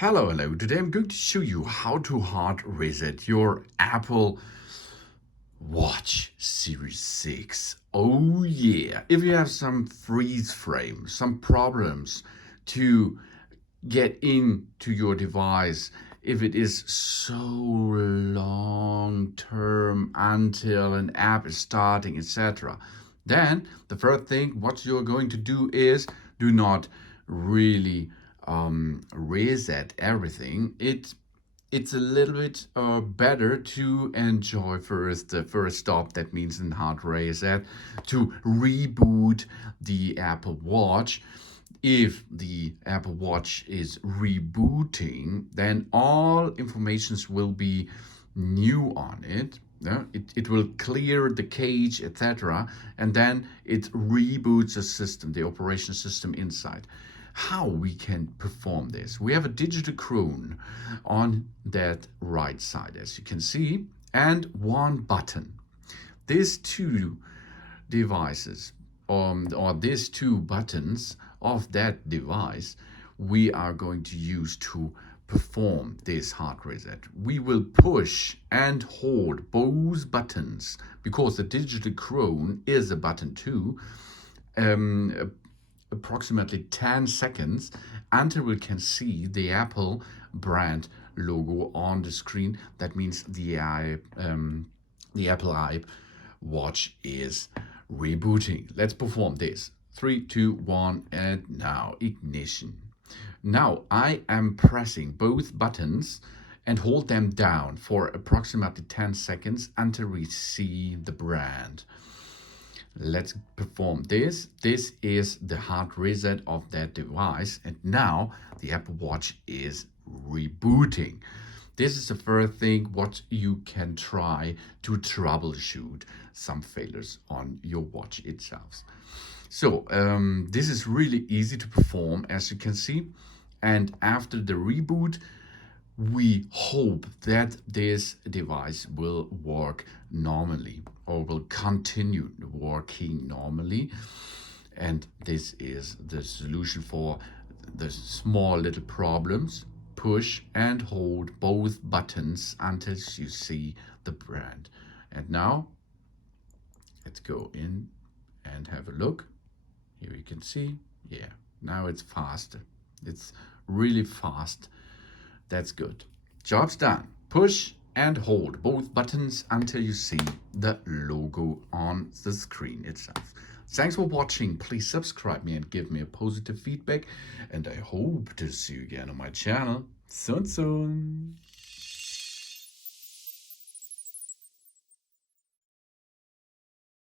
Hello. Today I'm going to show you how to hard reset your Apple Watch Series 6. Oh yeah. If you have some freeze frame, some problems to get into your device, if it is so long term until an app is starting, etc., then the first thing what you're going to do is do not really reset everything. It's a little bit better to enjoy first the first stop. That means in hard reset to reboot the Apple Watch. If the Apple Watch is rebooting, then all informations will be new on it. It will clear the cage, etc., and then it reboots the system, the operation system inside. How we can perform this? We have a digital crown on that right side, as you can see, and one button. These two devices, or these two buttons of that device, we are going to use to perform this hard reset. We will push and hold both buttons because the digital crown is a button too, approximately 10 seconds until we can see the Apple brand logo on the screen. That means the Apple Watch is rebooting. Let's perform this. 3, 2, 1, and now ignition. Now I am pressing both buttons and hold them down for approximately 10 seconds until we see the brand. Let's perform this. This is the hard reset of that device, and now the Apple Watch is rebooting. This is the first thing what you can try to troubleshoot some failures on your watch itself. So this is really easy to perform, as you can see. And after the reboot, we hope that this device will work normally or will continue working normally. And this is the solution for the small little problems. Push and hold both buttons until you see the brand. And now let's go in and have a look. Here you can see, yeah, now it's faster. It's really fast. That's good. Job's done. Push and hold both buttons until you see the logo on the screen itself. Thanks for watching. Please subscribe me and give me a positive feedback. And I hope to see you again on my channel soon.